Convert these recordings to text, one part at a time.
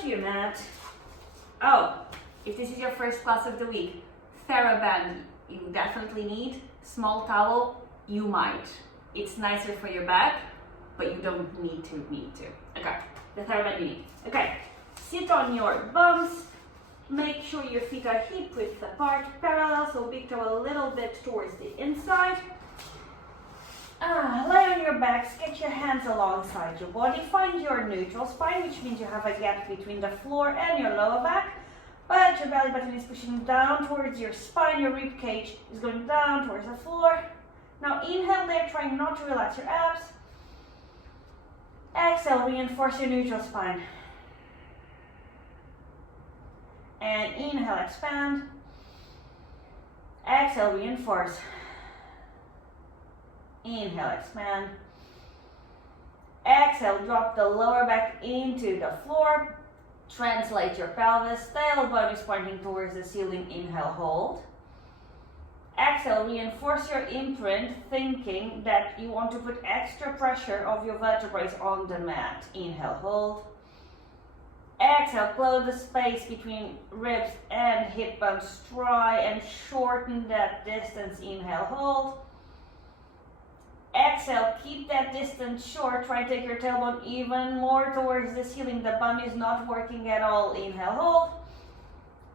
to your mat. Oh, if this is your first class of the week, TheraBand you definitely need. Small towel, you might. It's nicer for your back, but you don't need to. Okay, the TheraBand you need. Okay, sit on your bums. Make sure your feet are hip width apart, parallel, so big toe a little bit towards the inside. Lay on your backs, get your hands alongside your body, find your neutral spine, which means you have a gap between the floor and your lower back, but your belly button is pushing down towards your spine, your rib cage is going down towards the floor. Now inhale there, trying not to relax your abs. Exhale, reinforce your neutral spine. And inhale, expand. Exhale, reinforce. Inhale, expand. Exhale, drop the lower back into the floor. Translate your pelvis. Tailbone is pointing towards the ceiling. Inhale, hold. Exhale, reinforce your imprint, thinking that you want to put extra pressure of your vertebrae on the mat. Inhale, hold. Exhale, close the space between ribs and hip bones. Try and shorten that distance. Inhale, hold. Exhale, keep that distance short. Try to take your tailbone even more towards the ceiling. The bum is not working at all. Inhale, hold.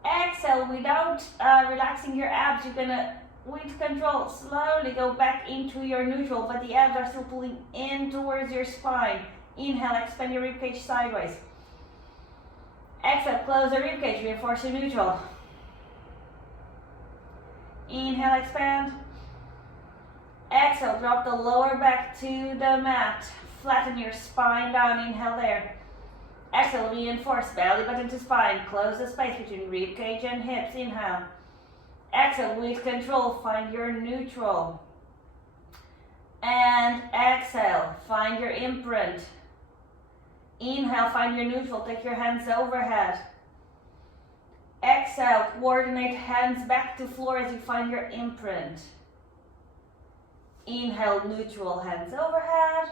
Exhale, without relaxing your abs, you're gonna, with control, slowly go back into your neutral, but the abs are still pulling in towards your spine. Inhale, expand your ribcage sideways. Exhale, close the ribcage, reinforce your neutral. Inhale, expand. Exhale, drop the lower back to the mat. Flatten your spine down, inhale there. Exhale, reinforce belly button to spine. Close the space between ribcage and hips, inhale. Exhale, with control, find your neutral. And exhale, find your imprint. Inhale, find your neutral, take your hands overhead. Exhale, coordinate hands back to floor as you find your imprint. Inhale, neutral, hands overhead.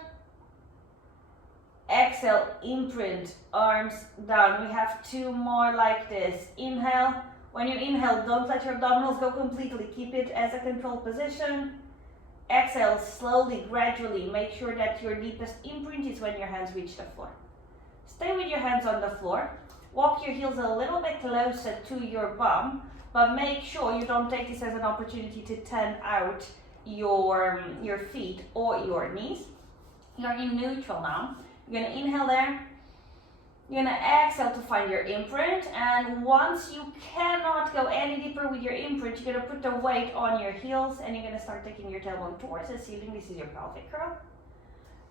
Exhale, imprint, arms down. We have two more like this. Inhale. When you inhale, don't let your abdominals go completely. Keep it as a controlled position. Exhale, slowly, gradually. Make sure that your deepest imprint is when your hands reach the floor. Stay with your hands on the floor. Walk your heels a little bit closer to your bum, but make sure you don't take this as an opportunity to tan out your feet or your knees. You're in neutral now. You're going to inhale there. You're going to exhale to find your imprint, and once you cannot go any deeper with your imprint, you're going to put the weight on your heels and you're going to start taking your tailbone towards the ceiling. This is your pelvic curl.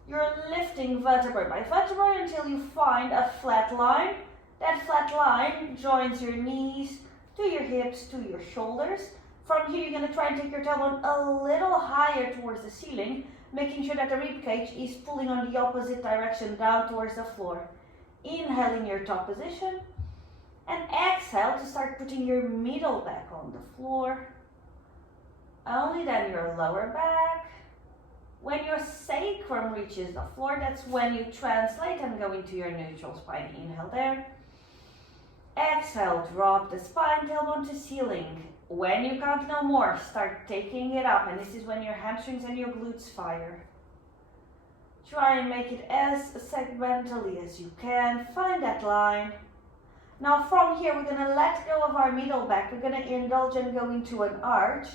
You're lifting vertebrae by vertebrae until you find a flat line. That flat line joins your knees to your hips to your shoulders. From here, you're going to try and take your tailbone a little higher towards the ceiling, making sure that the rib cage is pulling on the opposite direction down towards the floor. Inhale in your top position and exhale to start putting your middle back on the floor. Only then your lower back. When your sacrum reaches the floor, that's when you translate and go into your neutral spine. Inhale there. Exhale, drop the spine, tailbone to ceiling. When you count no more, start taking it up, and this is when your hamstrings and your glutes fire. Try and make it as segmentally as you can. Find that line. Now from here, we're going to let go of our middle back. We're going to indulge and go into an arch.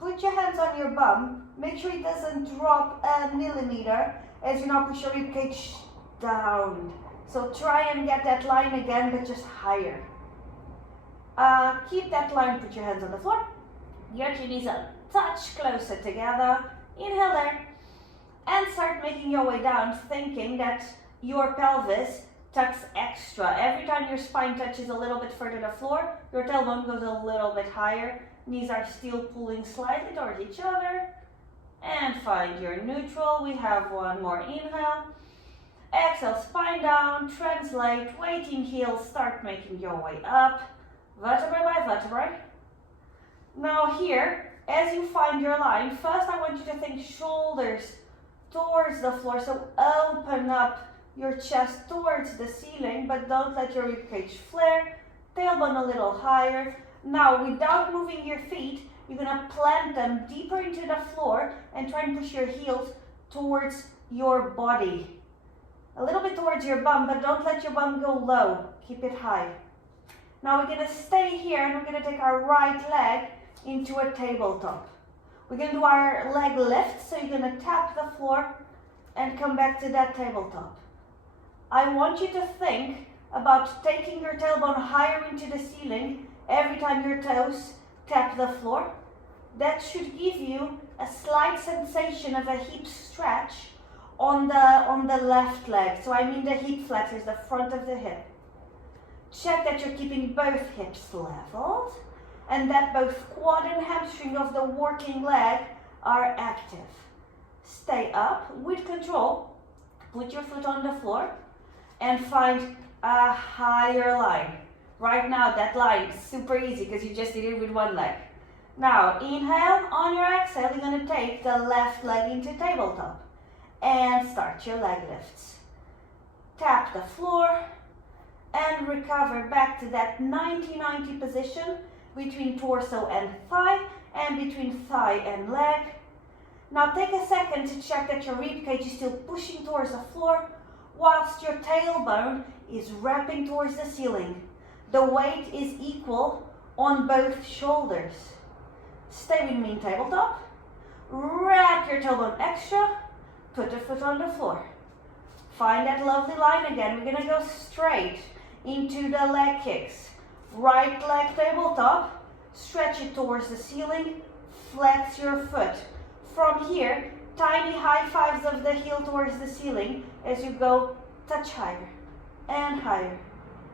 Put your hands on your bum. Make sure it doesn't drop a millimeter as you now push your ribcage down. So try and get that line again, but just higher. Keep that line, put your hands on the floor. Get your knees a touch closer together. Inhale there. And start making your way down, thinking that your pelvis tucks extra. Every time your spine touches a little bit further to the floor, your tailbone goes a little bit higher. Knees are still pulling slightly towards each other. And find your neutral. We have one more inhale. Exhale, spine down, translate, weighting heels, start making your way up, vertebrae by vertebrae. Now here, as you find your line, first I want you to think shoulders towards the floor, so open up your chest towards the ceiling, but don't let your ribcage flare. Tailbone a little higher. Now, without moving your feet, you're gonna plant them deeper into the floor and try and push your heels towards your body. A little bit towards your bum, but don't let your bum go low. Keep it high. Now we're gonna stay here and we're gonna take our right leg into a tabletop. We're gonna do our leg lift, so you're gonna tap the floor and come back to that tabletop. I want you to think about taking your tailbone higher into the ceiling every time your toes tap the floor. That should give you a slight sensation of a hip stretch on the left leg. So I mean the hip flexors, the front of the hip. Check that you're keeping both hips leveled and that both quad and hamstring of the working leg are active. Stay up with control. Put your foot on the floor and find a higher line. Right now that line is super easy because you just did it with one leg. Now inhale, on your exhale you're going to take the left leg into tabletop and start your leg lifts. Tap the floor and recover back to that 90-90 position between torso and thigh and between thigh and leg. Now take a second to check that your ribcage is still pushing towards the floor whilst your tailbone is wrapping towards the ceiling. The weight is equal on both shoulders. Stay with me in tabletop. Wrap your tailbone extra. Put the foot on the floor. Find that lovely line again. We're gonna go straight into the leg kicks. Right leg tabletop. Stretch it towards the ceiling. Flex your foot. From here, tiny high fives of the heel towards the ceiling as you go touch higher and higher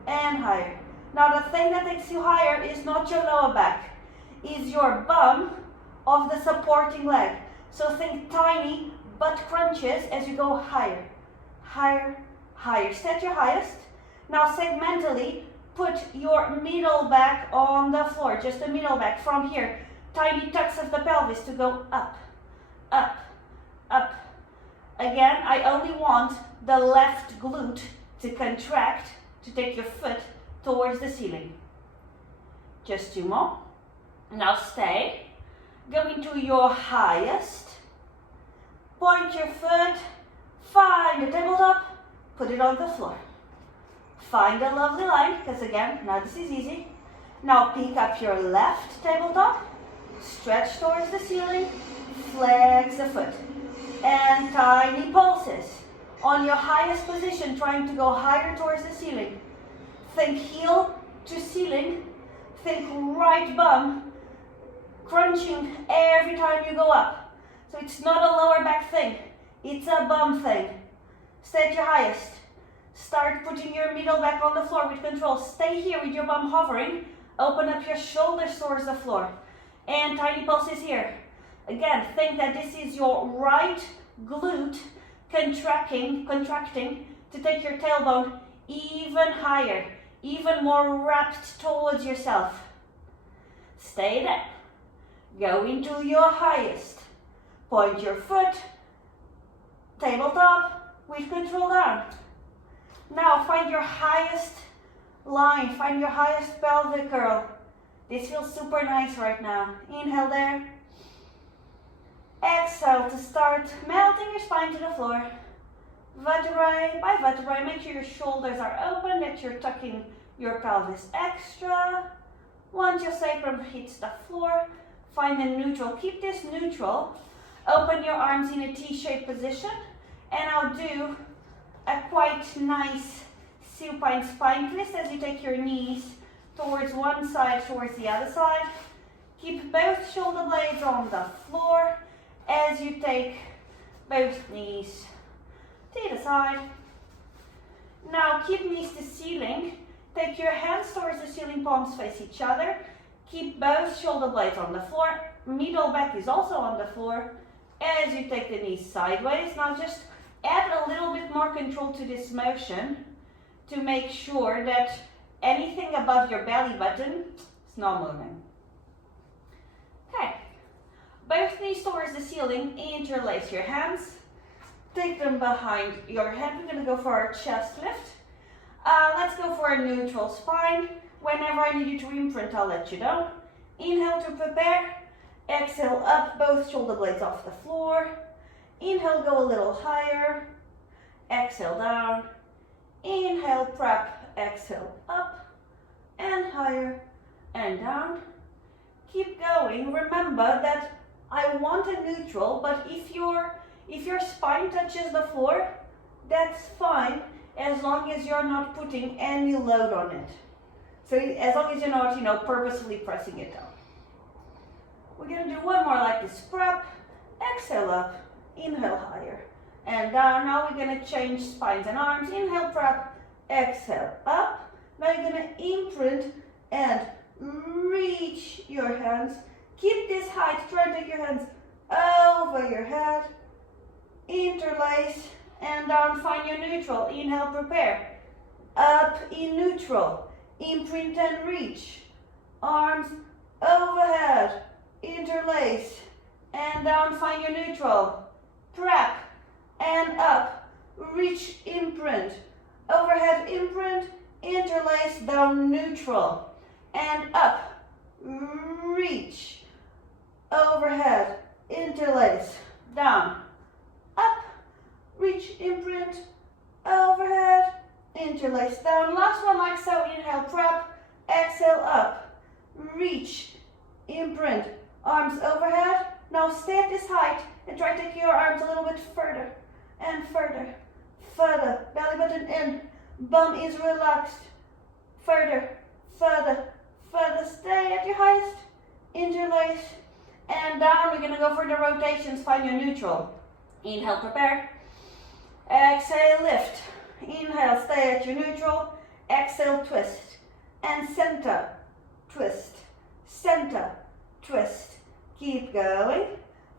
and higher. Now the thing that takes you higher is not your lower back, is your bum of the supporting leg. So think tiny butt crunches as you go higher, higher, higher. Set your highest. Now segmentally, put your middle back on the floor, just the middle back. From here, tiny tucks of the pelvis to go up, up, up. Again, I only want the left glute to contract to take your foot towards the ceiling. Just 2 more. Now stay. Go into your highest. Point your foot. Find the tabletop. Put it on the floor. Find a lovely line, because again, now this is easy. Now pick up your left tabletop. Stretch towards the ceiling. Flex the foot. And tiny pulses. On your highest position, trying to go higher towards the ceiling. Think heel to ceiling. Think right bum crunching every time you go up. So it's not a lower back thing. It's a bum thing. Stay at your highest. Start putting your middle back on the floor with control. Stay here with your bum hovering. Open up your shoulders towards the floor. And tiny pulses here. Again, think that this is your right glute contracting to take your tailbone even higher, even more wrapped towards yourself. Stay there. Go into your highest. Point your foot, tabletop with control down. Now find your highest line, find your highest pelvic curl. This feels super nice right now. Inhale there. Exhale to start melting your spine to the floor. Vertebrae by vertebrae, make sure your shoulders are open, that you're tucking your pelvis extra. Once your sacrum hits the floor, find a neutral. Keep this neutral. Open your arms in a T-shaped position, and I'll do a quite nice supine spine twist as you take your knees towards one side, towards the other side. Keep both shoulder blades on the floor as you take both knees to either side. Now keep knees to ceiling. Take your hands towards the ceiling, palms face each other. Keep both shoulder blades on the floor. Middle back is also on the floor as you take the knees sideways. Now just add a little bit more control to this motion to make sure that anything above your belly button is not moving. Okay, both knees towards the ceiling, interlace your hands. take them behind your head. We're gonna go for our chest lift. Let's go for a neutral spine. Whenever I need you to imprint, I'll let you know. Inhale to prepare. Exhale up, both shoulder blades off the floor. Inhale, go a little higher. Exhale down. Inhale, prep. Exhale up and higher and down. Keep going. Remember that I want a neutral, but if your spine touches the floor, that's fine, as long as you're not putting any load on it. So as long as you're not, purposefully pressing it down. We're gonna do one more like this. Prep, exhale up, inhale higher, and down. Now we're gonna change spines and arms. Inhale, prep, exhale up. Now you're gonna imprint and reach your hands. Keep this height. Try to take your hands over your head. Interlace and down. Find your neutral. Inhale, prepare. Up in neutral. Imprint and reach. Arms overhead. Interlace and down. Find your neutral. Prep and up. Reach, imprint. Overhead, imprint. Interlace, down, neutral. And up. Reach. Overhead. Interlace. Down. Up. Reach, imprint. Overhead. Interlace, down. Last one like so. Inhale, prep. Exhale, up. Reach. Imprint. Arms overhead. Now stay at this height and try to take your arms a little bit further and further. Further. Belly button in. Bum is relaxed. Further. Further. Further. Stay at your highest. Interlace. And down. We're going to go for the rotations. Find your neutral. Inhale, prepare. Exhale, lift. Inhale, stay at your neutral. Exhale, twist. And center. Twist. Center. Twist. Keep going.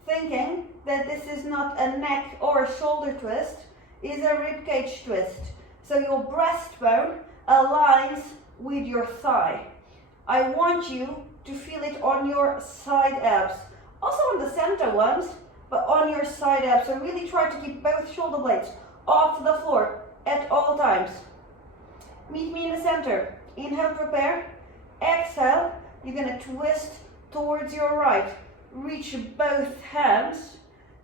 Thinking that this is not a neck or a shoulder twist. It's a ribcage twist. So your breastbone aligns with your thigh. I want you to feel it on your side abs. Also on the center ones, but on your side abs. So really try to keep both shoulder blades off the floor at all times. Meet me in the center. Inhale, prepare. Exhale, you're going to twist towards your right. Reach both hands.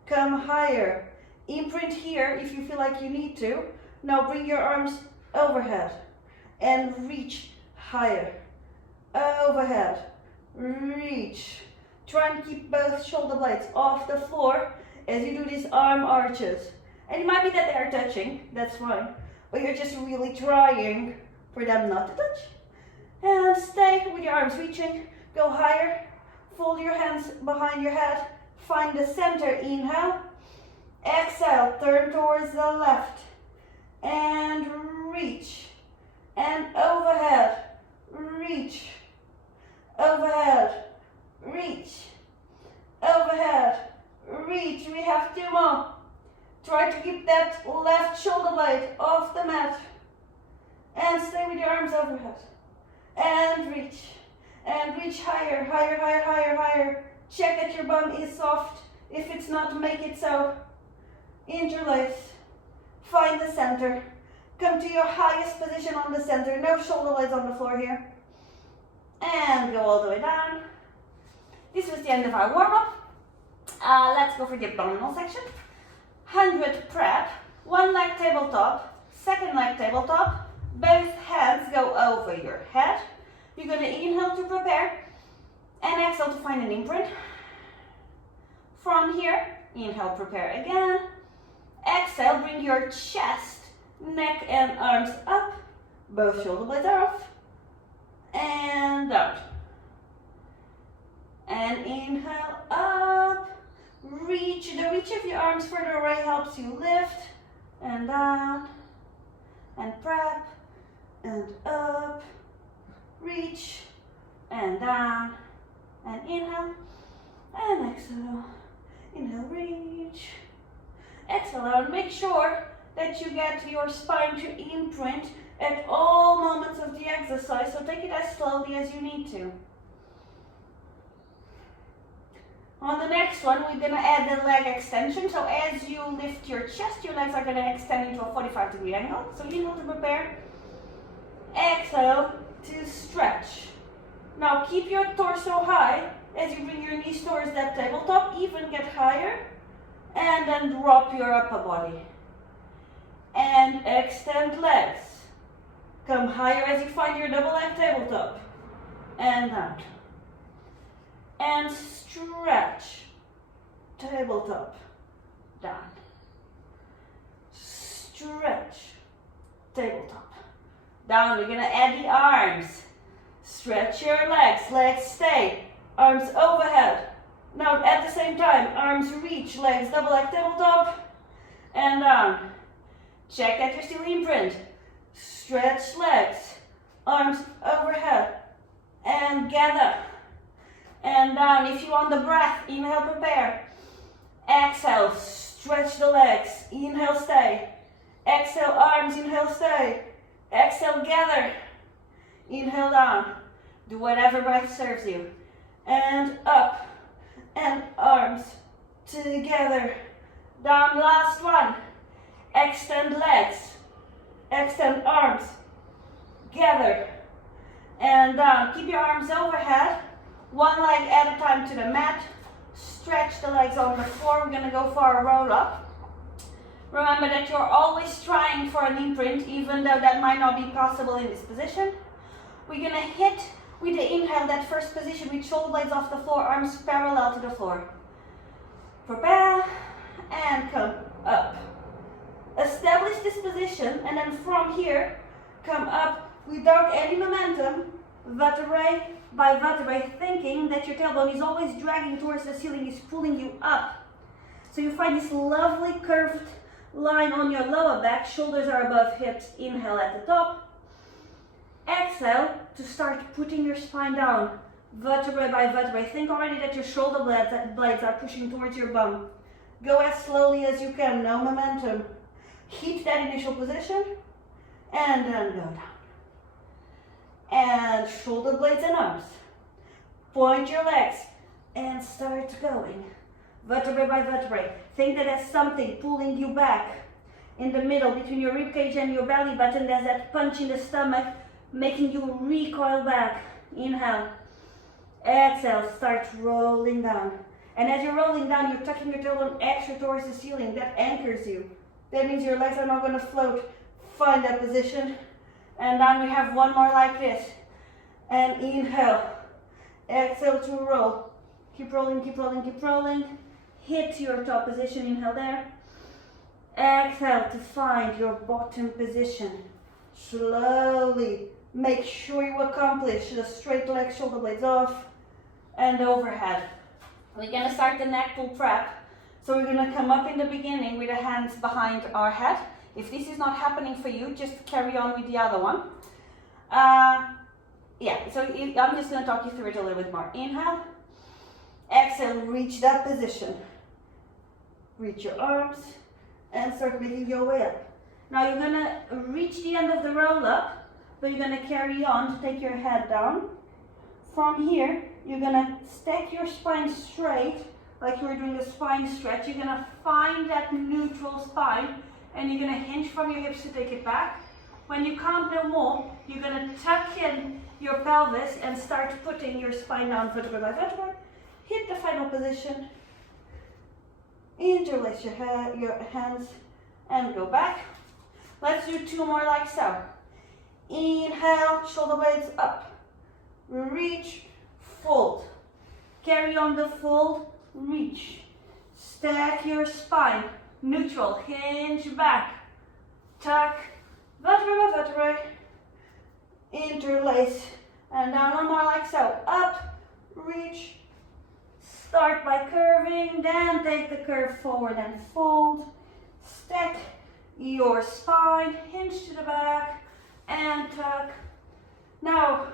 Come higher. Imprint here if you feel like you need to. Now bring your arms overhead and reach higher. Overhead. Reach. Try and keep both shoulder blades off the floor as you do these arm arches. And it might be that they are touching, that's fine. But you're just really trying for them not to touch. And stay with your arms reaching. Go higher. Fold your hands behind your head. Find the center. Inhale. Exhale. Turn towards the left. And reach. And overhead. Reach. Overhead. Reach. Overhead. Reach. We have two more. Try to keep that left shoulder blade off the mat. And stay with your arms overhead. And reach. And reach higher, higher, higher, higher, higher. Check that your bum is soft. If it's not, make it so. Interlace. Find the center. Come to your highest position on the center. No shoulder blades on the floor here. And go all the way down. This was the end of our warm-up. Let's go for the abdominal section. 100 prep. One leg tabletop. Second leg tabletop. Both hands go over your head. You're going to inhale to prepare and exhale to find an imprint. From here, inhale, prepare again. Exhale, bring your chest, neck and arms up. Both shoulder blades are off. And down. And inhale up. Reach. The reach of your arms further away helps you lift. And down. And prep. And up. Reach. And down. And inhale. And exhale. Inhale, reach. Exhale out. Make sure that you get your spine to imprint at all moments of the exercise. So take it as slowly as you need to. On the next one, we're gonna add the leg extension. So as you lift your chest, your legs are gonna extend into a 45-degree angle. So inhale to prepare. Exhale to stretch. Now keep your torso high as you bring your knees towards that tabletop. Even get higher. And then drop your upper body. And extend legs. Come higher as you find your double leg tabletop. And down. And stretch. Tabletop. Down. Stretch. Tabletop. Down. We're gonna add the arms. Stretch your legs. Legs stay. Arms overhead. Now at the same time, arms reach, legs double leg tabletop. And down. Check that you're still in print. Stretch legs. Arms overhead. And gather. And down. If you want the breath, inhale, prepare. Exhale, stretch the legs. Inhale, stay. Exhale, arms, inhale, stay. Exhale, gather. Inhale, down. Do whatever breath serves you. And up. And arms together. Down, last one. Extend legs. Extend arms. Gather. And down. Keep your arms overhead. One leg at a time to the mat. Stretch the legs on the floor. We're going to go for a roll up. Remember that you're always trying for an imprint, even though that might not be possible in this position. We're going to hit with the inhale that first position with shoulder blades off the floor, arms parallel to the floor. Prepare and come up. Establish this position and then from here, come up without any momentum, vertebrae by vertebrae, thinking that your tailbone is always dragging towards the ceiling, is pulling you up. So you find this lovely curved line on your lower back, shoulders are above hips, inhale at the top. Exhale to start putting your spine down, vertebrae by vertebrae. Think already that your shoulder blades are pushing towards your bum. Go as slowly as you can, no momentum. Keep that initial position, and then go down. And shoulder blades and arms. Point your legs, and start going. Vertebrae by vertebrae. Think that there's something pulling you back. In the middle, between your ribcage and your belly button, there's that punch in the stomach, making you recoil back. Inhale. Exhale, start rolling down. And as you're rolling down, you're tucking your tailbone extra towards the ceiling. That anchors you. That means your legs are not going to float. Find that position. And then we have one more like this. And inhale. Exhale to roll. Keep rolling, keep rolling, keep rolling. Hit your top position. Inhale there. Exhale to find your bottom position. Slowly. Make sure you accomplish the straight leg, shoulder blades off, and overhead. We're going to start the neck pull prep. So we're going to come up in the beginning with the hands behind our head. If this is not happening for you, just carry on with the other one. So I'm just going to talk you through it a little bit more. Inhale. Exhale, reach that position. Reach your arms and start making your way up. Now you're going to reach the end of the roll up, but you're going to carry on to take your head down. From here, you're going to stack your spine straight, like you were doing a spine stretch. You're going to find that neutral spine, and you're going to hinge from your hips to take it back. When you can't no more, you're going to tuck in your pelvis and start putting your spine down vertebra by vertebra. Hit the final position. Interlace your hands and go back. Let's do two more like so. Inhale, shoulder blades up. Reach, fold. Carry on the fold, reach. Stack your spine, neutral, hinge back. Tuck, vertebra by vertebra. Interlace, and down one more like so. Up, reach. Start by curving, then take the curve forward and fold. Stack your spine, hinge to the back, and tuck. Now,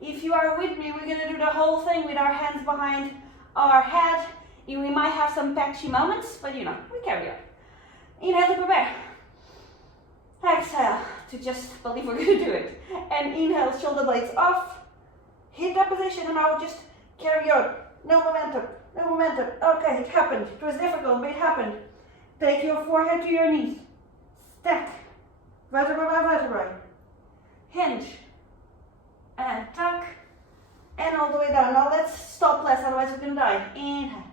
if you are with me, we're going to do the whole thing with our hands behind our head. We might have some patchy moments, but we carry on. Inhale to prepare. Exhale to just believe we're going to do it. And inhale, shoulder blades off. Hit that position, and now just carry on. No momentum. the momentum. Okay, it happened. It was difficult, but it happened. Take your forehead to your knees. Stack. Vertebra by vertebra. Hinge. And tuck. And all the way down. Now let's stop less, otherwise we're going to die. Inhale.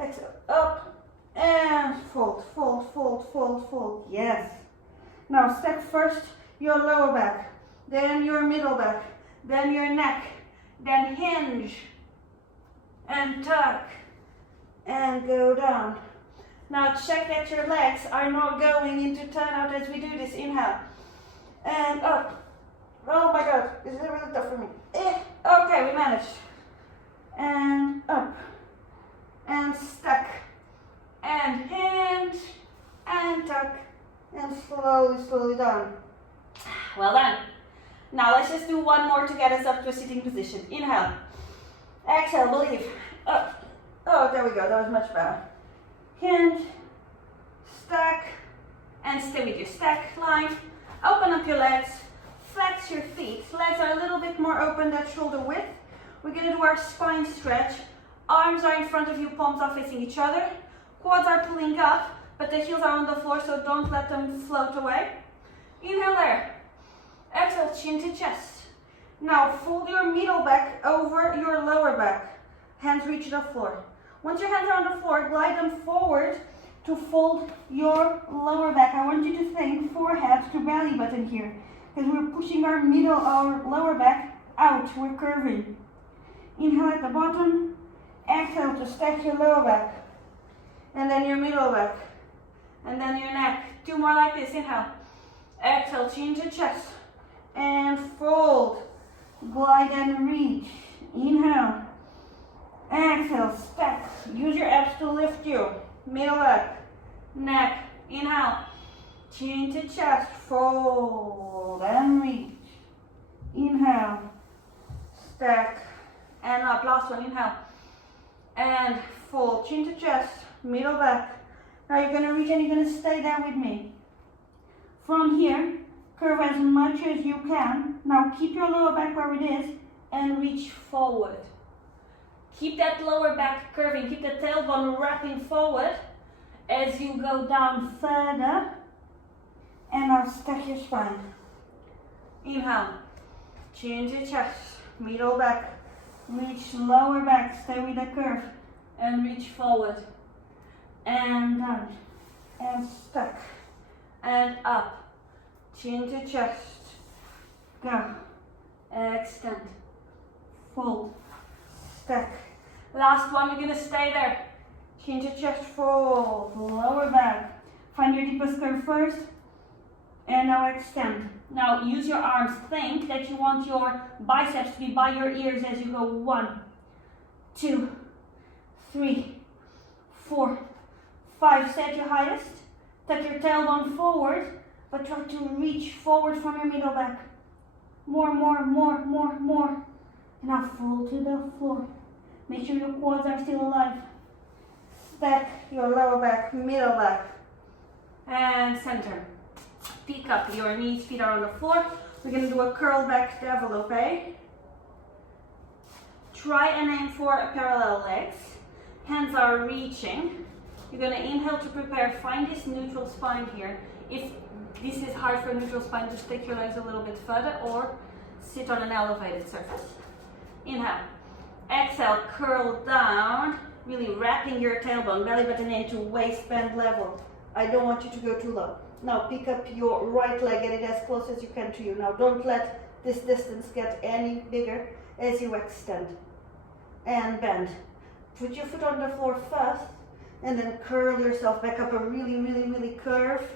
Exhale. Up. And fold, fold, fold, fold, fold. Yes. Now stack first your lower back. Then your middle back. Then your neck. Then hinge. And tuck. And go down. Now check that your legs are not going into turnout as we do this. Inhale. And up. Oh my god, this is really tough for me. Okay, we managed. And up. And stack. And hinge. And tuck. And slowly, slowly down. Well done. Now let's just do one more to get us up to a sitting position. Inhale. Exhale, believe. Up. Oh, there we go. That was much better. Hinge. Stack. And stay with your stack line. Open up your legs. Flex your feet. Legs are a little bit more open than shoulder width. We're going to do our spine stretch. Arms are in front of you, palms are facing each other. Quads are pulling up, but the heels are on the floor, so don't let them float away. Inhale there. Exhale, chin to chest. Now fold your middle back over your lower back. Hands reach the floor. Once your hands are on the floor, glide them forward to fold your lower back. I want you to think forehead to belly button here, because we're pushing our lower back out. We're curving. Inhale at the bottom. Exhale to stack your lower back. And then your middle back. And then your neck. Two more like this. Inhale. Exhale, chin to chest. And fold. Glide and reach. Inhale. Exhale, stack. Use your abs to lift you. Middle back. Neck. Inhale. Chin to chest. Fold and reach. Inhale. Stack. And up. Last one. Inhale. And fold. Chin to chest. Middle back. Now you're going to reach and you're going to stay there with me. From here, curve as much as you can. Now keep your lower back where it is and reach forward. Keep that lower back curving. Keep the tailbone wrapping forward as you go down further. And now stack your spine. Inhale. Chin to chest. Middle back. Reach lower back. Stay with the curve. And reach forward. And down. And stack. And up. Chin to chest. Go. Extend. Fold. Stack. Last one, we're going to stay there. Chin to chest, fold. Lower back. Find your deepest curve first. And now extend. Now use your arms. Think that you want your biceps to be by your ears as you go. 1, 2, 3, 4, 5. Stay at your highest. Tuck your tailbone forward, but try to reach forward from your middle back. More, more, more, more, more. Now fall to the floor. Make sure your quads are still alive. Stack your lower back, middle back. And center. Pick up your knees, feet are on the floor. We're going to do a curl back développé. Try and aim for parallel legs. Hands are reaching. You're going to inhale to prepare. Find this neutral spine here. If this is hard for a neutral spine, just take your legs a little bit further or sit on an elevated surface. Inhale. Exhale, curl down, really wrapping your tailbone, belly button into waistband level. I don't want you to go too low. Now pick up your right leg, get it as close as you can to you. Now don't let this distance get any bigger as you extend. And bend. Put your foot on the floor first, and then curl yourself back up a really, really, really curve.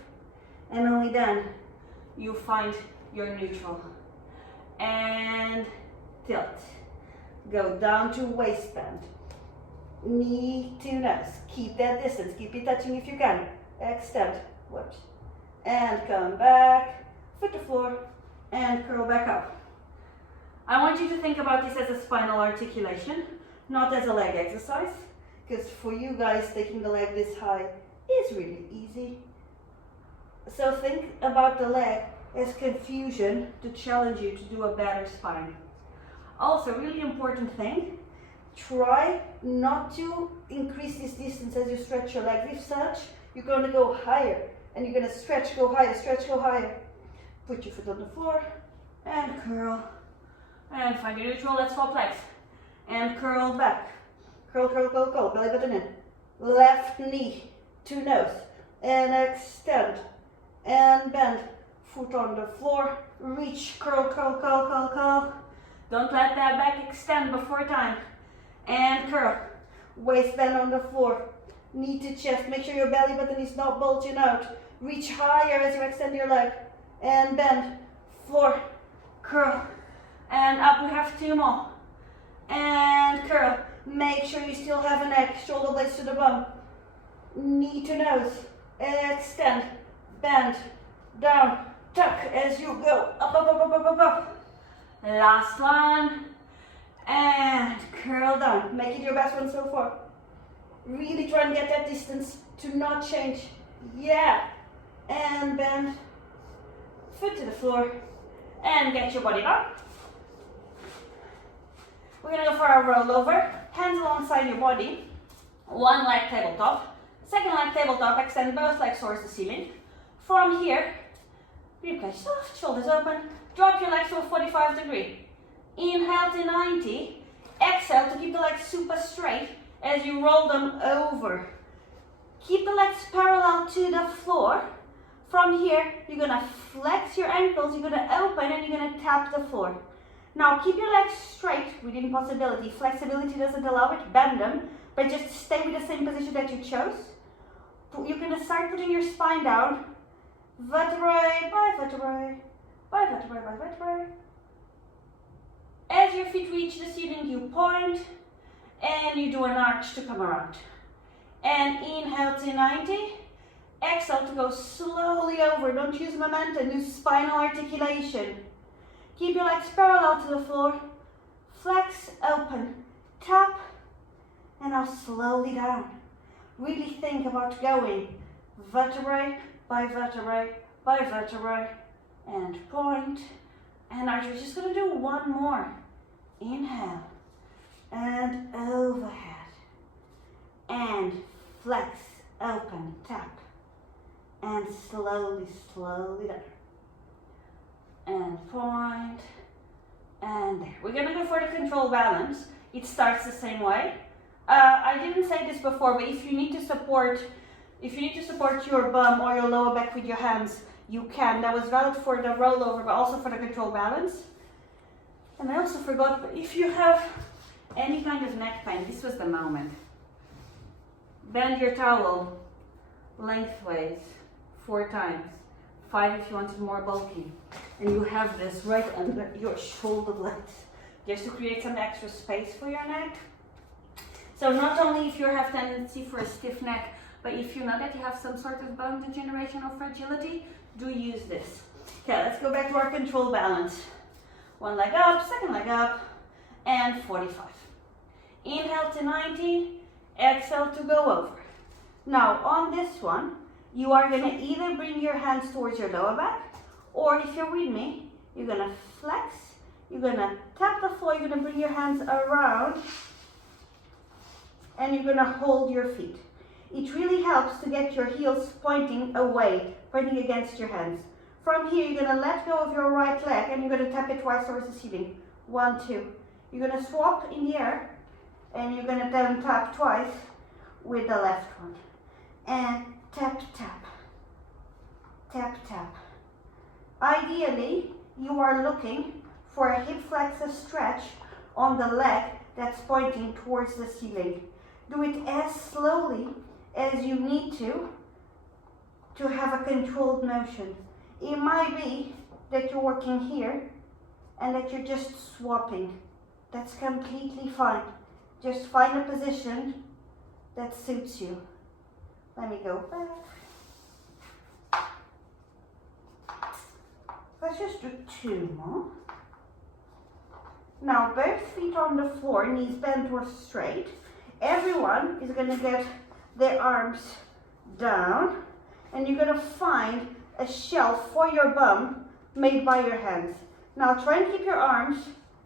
And only then you find your neutral. And tilt. Go down to waistband. Knee to nose. Keep that distance. Keep it touching if you can. Extend. Whoops. And come back. Foot to floor. And curl back up. I want you to think about this as a spinal articulation, not as a leg exercise. Because for you guys, taking the leg this high is really easy. So think about the leg as confusion to challenge you to do a better spine. Also, really important thing, Try not to increase this distance as you stretch your legs. If such, you're going to go higher, and you're going to stretch, go higher, stretch, go higher. Put your foot on the floor, and curl. And find your neutral, let's swap legs. And curl back. Curl, curl, curl, curl, belly button in. Left knee to nose. And extend. And bend. Foot on the floor. Reach, curl, curl, curl, curl, curl. Don't let that back extend before time. And curl. Waist bend on the floor. Knee to chest. Make sure your belly button is not bulging out. Reach higher as you extend your leg. And bend. Floor. Curl. And up, we have 2 more. And curl. Make sure you still have a neck. Shoulder blades to the bum. Knee to nose. Extend. Bend. Down. Tuck as you go. Up, up, up, up, up, up, up. Last one. And curl down. Make it your best one so far. Really try and get that distance to not change. Yeah. And bend. Foot to the floor. And get your body up. We're going to go for our rollover. Hands alongside your body. One leg tabletop. Second leg tabletop. Extend both legs towards the ceiling. From here, ribcage soft, shoulders open. Drop your legs to a 45 degree. Inhale to 90. Exhale to keep the legs super straight as you roll them over. Keep the legs parallel to the floor. From here, you're going to flex your ankles, you're going to open, and you're going to tap the floor. Now keep your legs straight within possibility. Flexibility doesn't allow it, bend them, but just stay with the same position that you chose. You're going to start putting your spine down. Vertebrae by vertebrae, by vertebrae by vertebrae. As your feet reach the ceiling, you point, and you do an arch to come around. And inhale to 90. Exhale to go slowly over. Don't use momentum, use spinal articulation. Keep your legs parallel to the floor. Flex, open, tap, and now slowly down. Really think about going vertebrae by vertebrae by vertebrae, and point, and arch. We're just going to do one more. Inhale, and overhead, and flex, open, tap, and slowly, slowly down. And point, and there. We're going to go for the control balance. It starts the same way. I didn't say this before, but if you need to support your bum or your lower back with your hands, you can. That was valid for the rollover, but also for the control balance. And I also forgot, but if you have any kind of neck pain, this was the moment. Bend your towel lengthways 4 times. 5 if you want it more bulky. And you have this right under your shoulder blades, just to create some extra space for your neck. So not only if you have tendency for a stiff neck, but if you know that you have some sort of bone degeneration or fragility, do use this. Okay, let's go back to our control balance. One leg up, second leg up, and 45. Inhale to 90, exhale to go over. Now on this one, you are going to either bring your hands towards your lower back, or if you're with me, you're going to flex, you're going to tap the floor, you're going to bring your hands around, and you're going to hold your feet. It really helps to get your heels pointing away, pointing against your hands. From here, you're going to let go of your right leg, and you're going to tap it twice towards the ceiling. 1, 2. You're going to swap in the air, and you're going to then tap twice with the left one. And tap, tap, tap, tap. Ideally, you are looking for a hip flexor stretch on the leg that's pointing towards the ceiling. Do it as slowly as you need to have a controlled motion. It might be that you're working here and that you're just swapping. That's completely fine. Just find a position that suits you. Let me go back. Let's just do 2 more. Now both feet on the floor, knees bent or straight. Everyone is going to get their arms down, and you're going to find a shelf for your bum made by your hands. Now try and keep your arms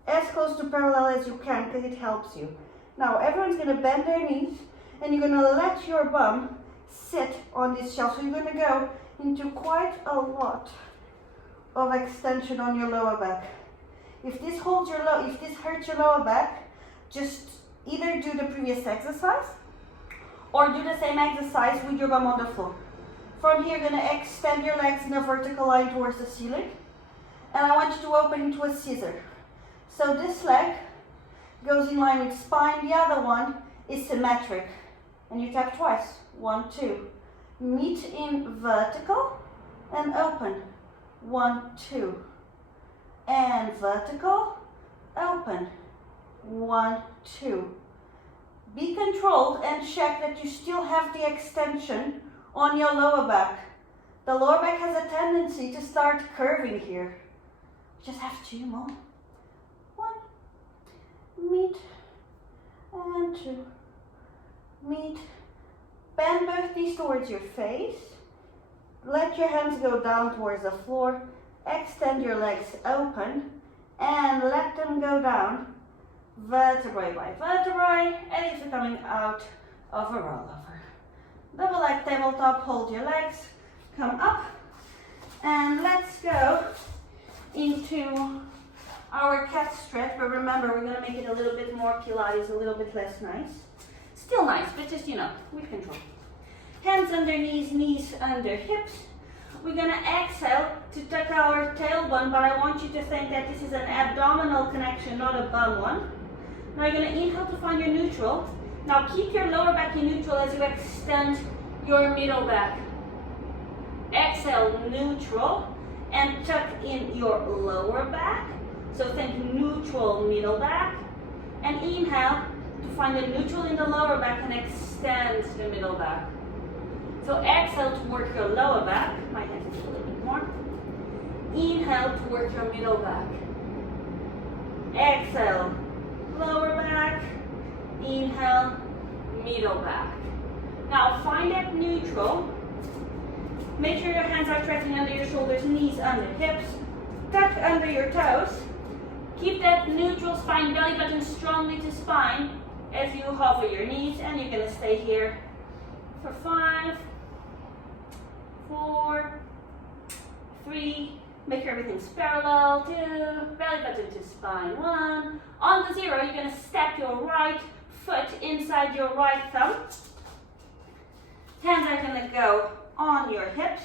as close to parallel as you can, because it helps you. Now everyone's gonna bend their knees and you're gonna let your bum sit on this shelf. So you're gonna go into quite a lot of extension on your lower back. If this hurts your lower back, just either do the previous exercise or do the same exercise with your bum on the floor. From here, you're gonna extend your legs in a vertical line towards the ceiling. And I want you to open into a scissor. So this leg goes in line with spine, the other one is symmetric. And you tap twice, 1, 2. Meet in vertical and open, 1, 2. And vertical, open, 1, 2. Be controlled and check that you still have the extension on your lower back. The lower back has a tendency to start curving here. Just have 2 more. 1, meet, and 2, meet. Bend both knees towards your face. Let your hands go down towards the floor. Extend your legs open and let them go down vertebrae by vertebrae as if you're coming out of a rollover. Double leg tabletop, hold your legs, come up, and let's go into our cat stretch, but remember we're gonna make it a little bit more Pilates, a little bit less nice. Still nice, but just, with control. Hands under knees, knees under hips. We're gonna exhale to tuck our tailbone, but I want you to think that this is an abdominal connection, not a bum one. Now you're gonna inhale to find your neutral. Now keep your lower back in neutral as you extend your middle back. Exhale, neutral, and tuck in your lower back. So think neutral, middle back. And inhale to find the neutral in the lower back and extend the middle back. So exhale to work your lower back. My hands a little bit more. Inhale to work your middle back. Exhale, lower back. Inhale, middle back. Now find that neutral. Make sure your hands are tracking under your shoulders, knees under hips. Tuck under your toes. Keep that neutral spine, belly button strongly to spine as you hover your knees, and you're gonna stay here for 5, 4, 3, make sure everything's parallel, 2, belly button to spine, 1. On the 0, you're gonna step your right foot inside your right thumb. Hands are gonna go on your hips,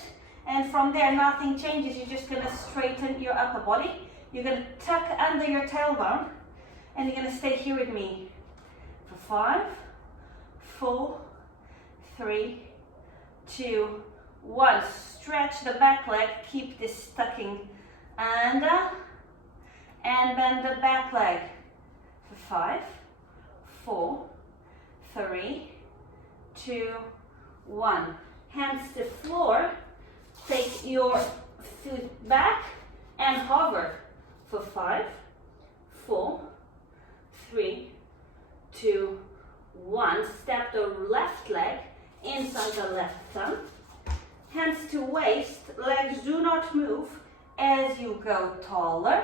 and from there nothing changes. You're just gonna straighten your upper body. You're gonna tuck under your tailbone, and you're gonna stay here with me for 5, 4, 3, 2, 1. Stretch the back leg, keep this tucking under, and bend the back leg for 5, 4, 3, 2, 1. Hands to floor, take your foot back and hover for 5, 4, 3, 2, 1. Step the left leg inside the left thumb. Hands to waist, legs do not move as you go taller.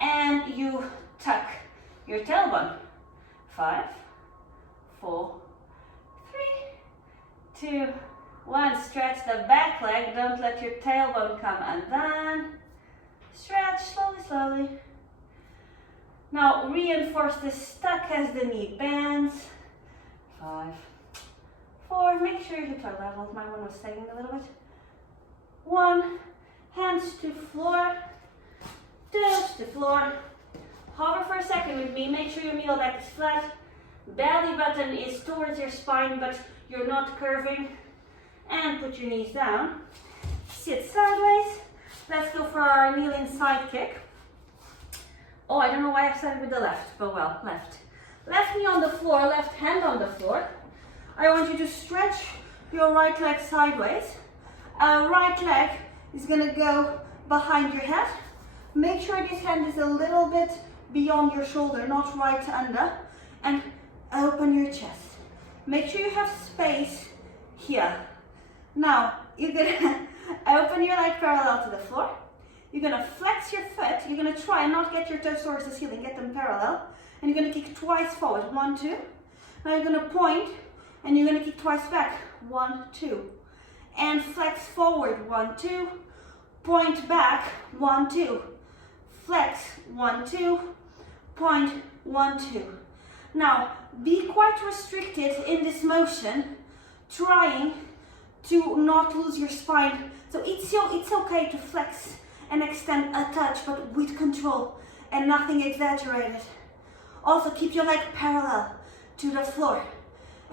And you tuck your tailbone. 5, 4, 3, 2, 1. Stretch the back leg, don't let your tailbone come undone. Stretch slowly, slowly. Now reinforce this tuck as the knee bends. 5, 4, make sure your hips are level. My one was sagging a little bit. 1, hands to floor, toes to floor. Hover for a second with me, make sure your middle back is flat. Belly button is towards your spine, but you're not curving. And put your knees down. Sit sideways. Let's go for our kneeling side kick. Oh, I don't know why I started with the left, but well, left. Left knee on the floor, left hand on the floor. I want you to stretch your right leg sideways. Right leg is gonna go behind your head. Make sure this hand is a little bit beyond your shoulder, not right under. And open your chest. Make sure you have space here. Now, you're gonna open your leg parallel to the floor. You're gonna flex your foot. You're gonna try and not get your toes towards the ceiling, get them parallel. And you're gonna kick twice forward, 1, 2. Now you're gonna point and you're gonna kick twice back, 1, 2. And flex forward, 1, 2. Point back, 1, 2. Flex, 1, 2. Point, 1, 2. Now, be quite restricted in this motion, trying to not lose your spine. So it's okay to flex and extend a touch, but with control and nothing exaggerated. Also, keep your leg parallel to the floor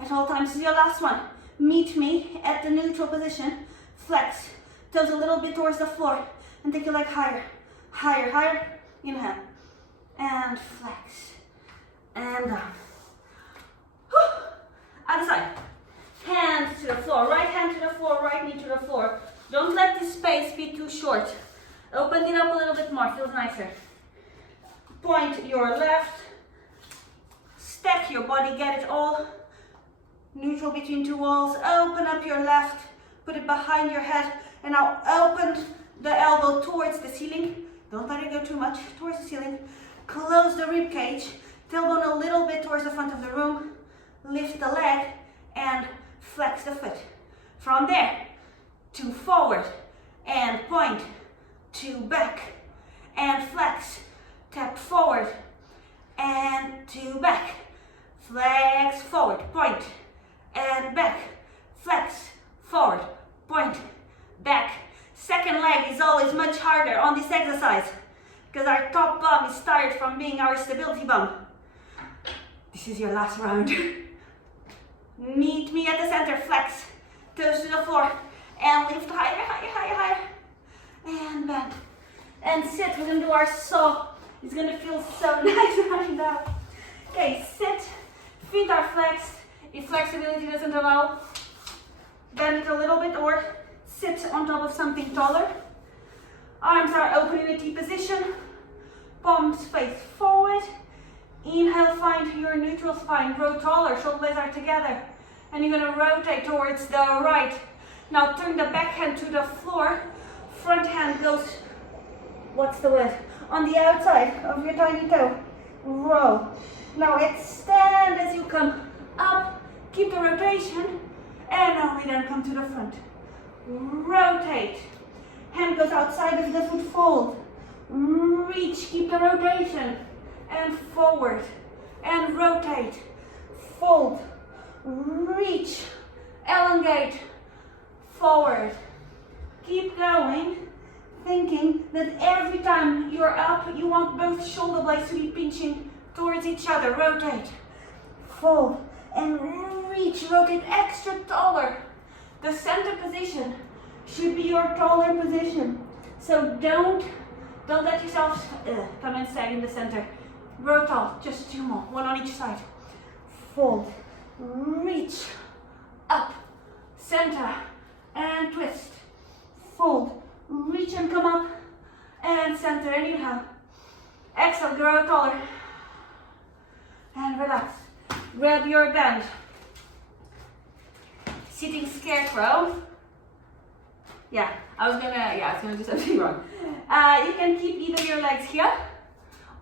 at all times. This is your last one. Meet me at the neutral position. Flex, toes a little bit towards the floor, and take your leg higher, higher, higher. Inhale, and flex, and down. Whew. Other side. Hands to the floor, right hand to the floor, right knee to the floor. Don't let this space be too short. Open it up a little bit more, feels nicer. Point your left, stack your body, get it all. Neutral between two walls, open up your left, put it behind your head, and now open the elbow towards the ceiling. Don't let it go too much, towards the ceiling. Close the rib cage, tailbone a little bit towards the front of the room. Lift the leg and flex the foot. From there, to forward and point, to back and flex. Tap forward and to back. Flex forward, point and back. Flex forward, point, back. Second leg is always much harder on this exercise because our top bum is tired from being our stability bum. This is your last round. Meet me at the center, flex, toes to the floor, and lift higher, higher, higher, higher, and bend. And sit, we're gonna do our saw. It's gonna feel so nice right now. Okay, sit, feet are flexed. If flexibility doesn't allow, bend it a little bit or sit on top of something taller. Arms are open in a T position. Palms face forward. Inhale, find your neutral spine. Grow taller, shoulder blades are together. And you're gonna rotate towards the right. Now turn the back hand to the floor. Front hand goes, what's the word? On the outside of your tiny toe. Roll. Now extend as you come up. Keep the rotation. And now we then come to the front. Rotate. Hand goes outside of the foot fold. Reach, keep the rotation. And forward. And rotate. Fold. Reach. Elongate. Forward. Keep going. Thinking that every time you're up, you want both shoulder blades to be pinching towards each other. Rotate. Fold. And reach. Rotate extra taller. The center position should be your taller position. So don't let yourself come and sag in the center. Grow tall, just 2 more, 1 on each side. Fold, reach, up, center, and twist. Fold, reach and come up, and center, and inhale. Exhale, grow taller. And relax. Grab your band. Sitting scarecrow. Yeah, I was gonna do something wrong. You can keep either your legs here,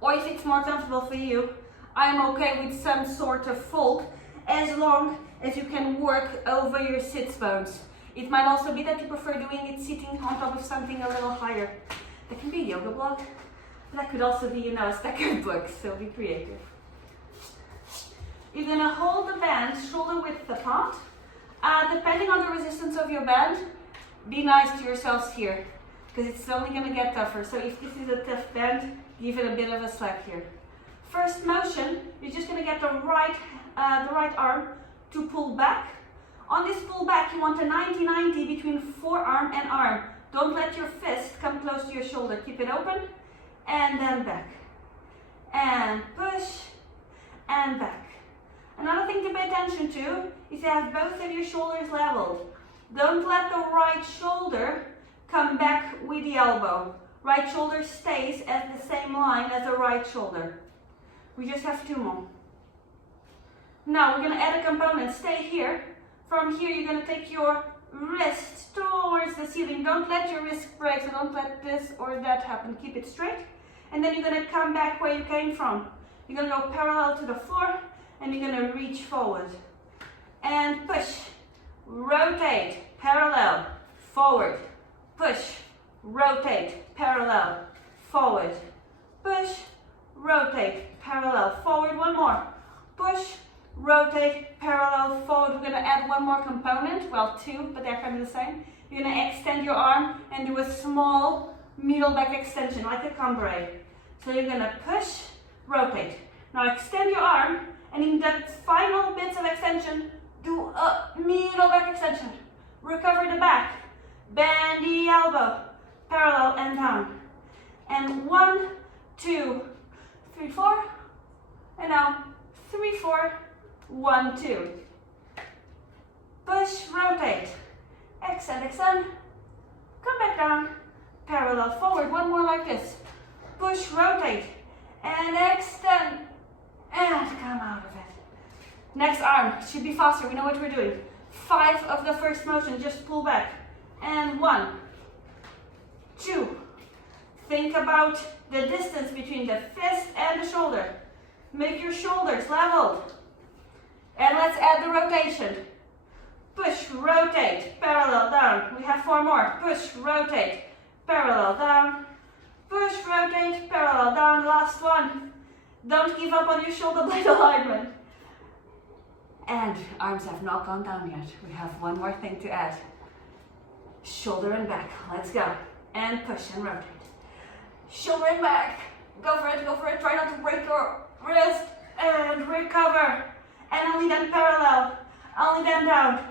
or if it's more comfortable for you, I'm okay with some sort of fold, as long as you can work over your sits bones. It might also be that you prefer doing it sitting on top of something a little higher. That can be a yoga block. That could also be, a stack of books, so be creative. You're gonna hold the band shoulder width apart. Depending on the resistance of your band, be nice to yourselves here, because it's only going to get tougher. So if this is a tough band, give it a bit of a slack here. First motion, you're just going to get the right arm to pull back. On this pull back, you want a 90-90 between forearm and arm. Don't let your fist come close to your shoulder. Keep it open, and then back. And push, and back. Another thing to pay attention to is to have both of your shoulders leveled. Don't let the right shoulder come back with the elbow. Right shoulder stays at the same line as the right shoulder. We just have 2 more. Now we're going to add a component. Stay here. From here you're going to take your wrist towards the ceiling. Don't let your wrist break, so don't let this or that happen. Keep it straight. And then you're gonna come back where you came from. You're gonna go parallel to the floor and you're gonna reach forward. And push, rotate, parallel, forward. Push, rotate, parallel, forward. Push, rotate, parallel, forward. One more. Push, rotate, parallel, forward. We're gonna add one more component. Well, two, but they're kind of the same. You're gonna extend your arm and do a small middle back extension, like a cambrai. So you're gonna push, rotate. Now extend your arm, and in that final bits of extension, do a middle back extension. Recover the back. Bend the elbow. Parallel and down. And 1, 2, 3, 4. And now 3, 4, 1, 2. Push, rotate. Extend, extend. Come back down. Parallel forward. One more like this. Push, rotate. And extend. And come out of it. Next arm. Should be faster. We know what we're doing. 5 of the first motion. Just pull back. And 1, 2. Think about the distance between the fist and the shoulder. Make your shoulders leveled. And let's add the rotation. Push, rotate, parallel down. We have 4 more. Push, rotate, parallel down. Push, rotate, parallel down. Last one. Don't give up on your shoulder blade alignment. And arms have not gone down yet. We have one more thing to add. Shoulder and back. Let's go. And push and rotate. Shoulder and back. Go for it, go for it. Try not to break your wrist. And recover. And only then parallel. Only then down.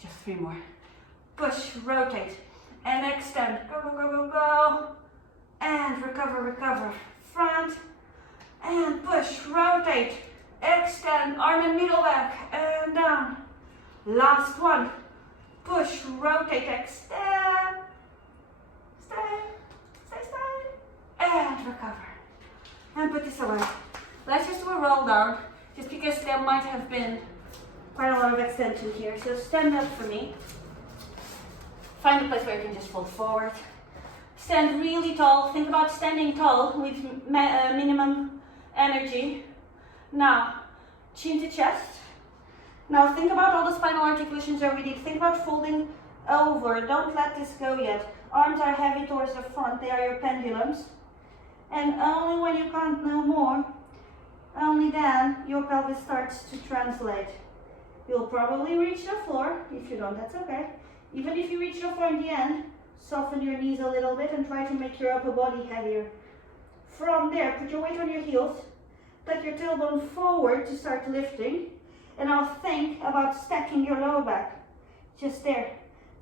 Just 3 more. Push, rotate, and extend. Go, go, go, go, go. And recover, recover. Front. And push, rotate, extend. Arm and middle back. And down. Last one. Push, rotate, extend. Stay, stay, stay. And recover. And put this away. Let's just do a roll down, just because there might have been quite a lot of extension here. So stand up for me. Find a place where you can just fold forward. Stand really tall. Think about standing tall with minimum energy. Now, chin to chest. Now think about all the spinal articulations that we did. Think about folding over. Don't let this go yet. Arms are heavy towards the front. They are your pendulums. And only when you can't no more, only then your pelvis starts to translate. You'll probably reach the floor. If you don't, that's okay. Even if you reach the floor in the end, soften your knees a little bit and try to make your upper body heavier. From there, put your weight on your heels. Tuck your tailbone forward to start lifting. And now think about stacking your lower back. Just there.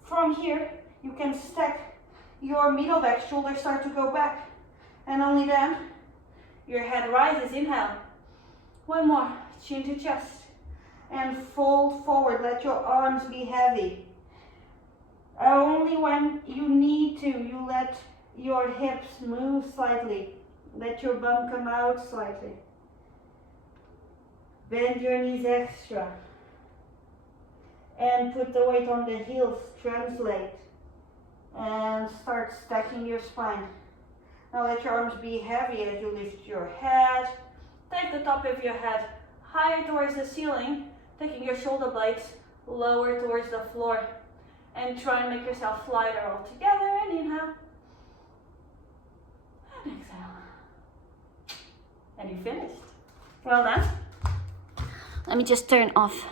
From here, you can stack your middle back. Shoulders start to go back. And only then, your head rises. Inhale. One more. Chin to chest. And fold forward. Let your arms be heavy. Only when you need to, you let your hips move slightly. Let your bum come out slightly. Bend your knees extra. And put the weight on the heels. Translate. And start stacking your spine. Now let your arms be heavy as you lift your head. Take the top of your head higher towards the ceiling. Taking your shoulder blades lower towards the floor. And try and make yourself lighter all together. And inhale. And exhale. And you finished. Well done. Let me just turn off